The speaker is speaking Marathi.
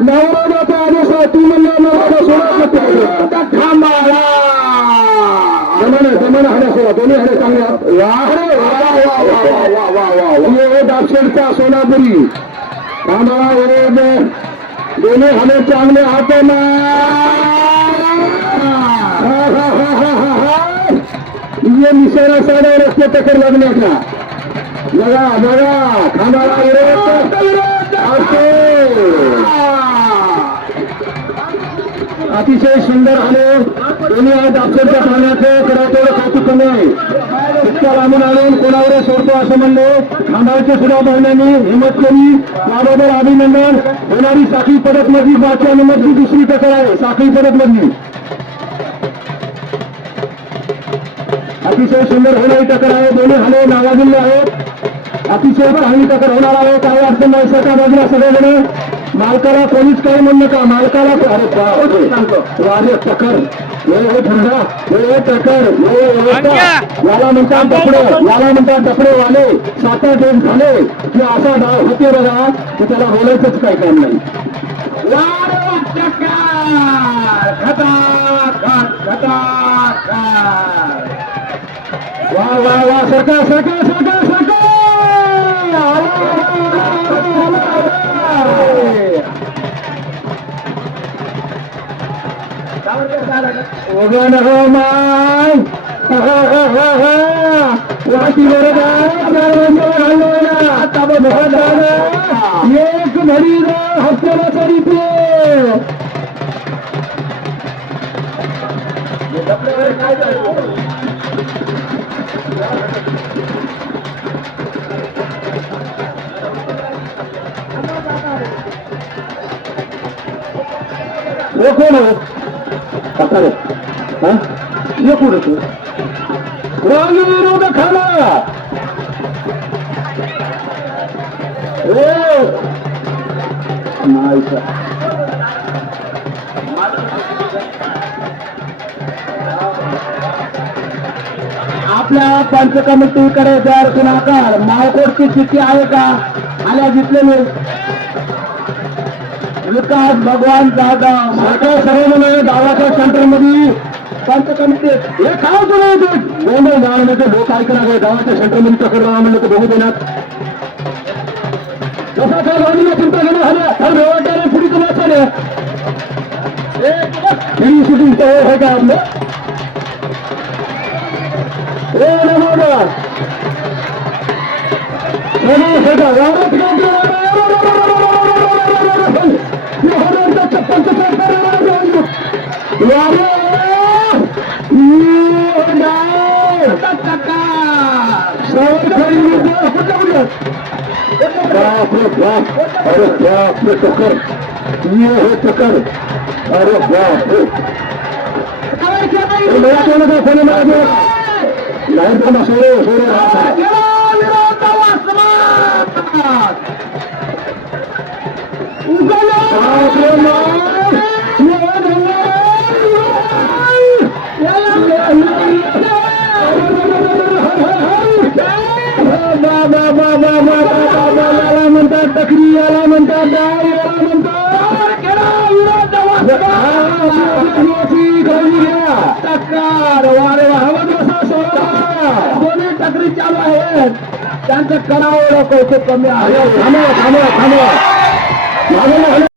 नवराजाचा आदेश आहे तू म्हणला नवराजा सोडा दोन्ही हण्या चांगल्या वा रे वा वा वा वा थांबाळा विरोध दोन्ही हणे चांगले हात ना निशाणा साडा रस्ते टकर लागण्याचा बघा बघा. खांबाला विरोध. अतिशय सुंदर आले. दोन्ही आज अक्षरच्या पाण्याचे करातोड कौतुक आहे इतक्या लांबून आणून कोणावर सोडतो असं म्हणले. खांबाळचे सुद्धा बहिण्यांनी हिंमत केली. त्याबरोबर अभिनंदन. होणारी साखळी पदक मधली पाचव्या मधली दुसरी टक्कर आहे साखळी पदक मधली अतिशय सुंदर होणारी टक्कर आहे. दोन्ही हाले नावाजिल्ले आहेत. अतिशय चांगली टक्कर होणार आहे. काही अडचण नाही. सरकार बाजूला सगळेजण. मालकाला कोणीच काही म्हणणं का? मालकाला अरे टक्कर हे थंडा हे टक्कर टक्कर. याला म्हणतात डपडे. याला म्हणतात डपडे वाले. सात आठ दिवस झाले की असा डाव होते बघा की त्याला बोलायचंच काही काम नाही. वा वा वा. सरकार सरकार. एक घडी हप्त्याला तरी ते हे कोण आहे आता रे हा हे विरोध खाना नाही सर. आपल्या पंच कमिटीकडे जर कुणाकार माळकोटची चिठ्ठी आहे का? आल्या जिथले विकास भगवान जाधव सरकार सर्वजण गावाच्या सेंटरमध्ये पंच कमिटी हे काय तुला ते गोंधळ गावामध्ये ते लोक ऐकणार आहे गावाच्या सेंटरमध्ये तक्रार राहा म्हणलं तर बघू देण्यात कसा काय गाडीला चिंता घेणं झाल्या तर व्यवहार पुढे तुम्हाला चालेल फिल्म शूटिंगचं हे काय आपलं ए नमोदा नमो सदा वावरत बाप रे बाप अरे बाप रे टक्कर ये है टक्कर अरे बाप रे मेरा कोण का फोन मागे नाही थांबा सोडे सोडे याला टक्कर वारे दोन्ही टकरी चालू आहेत त्यांचं करावं कौतुक कमी आहे थांबवा थांबवा थांबवा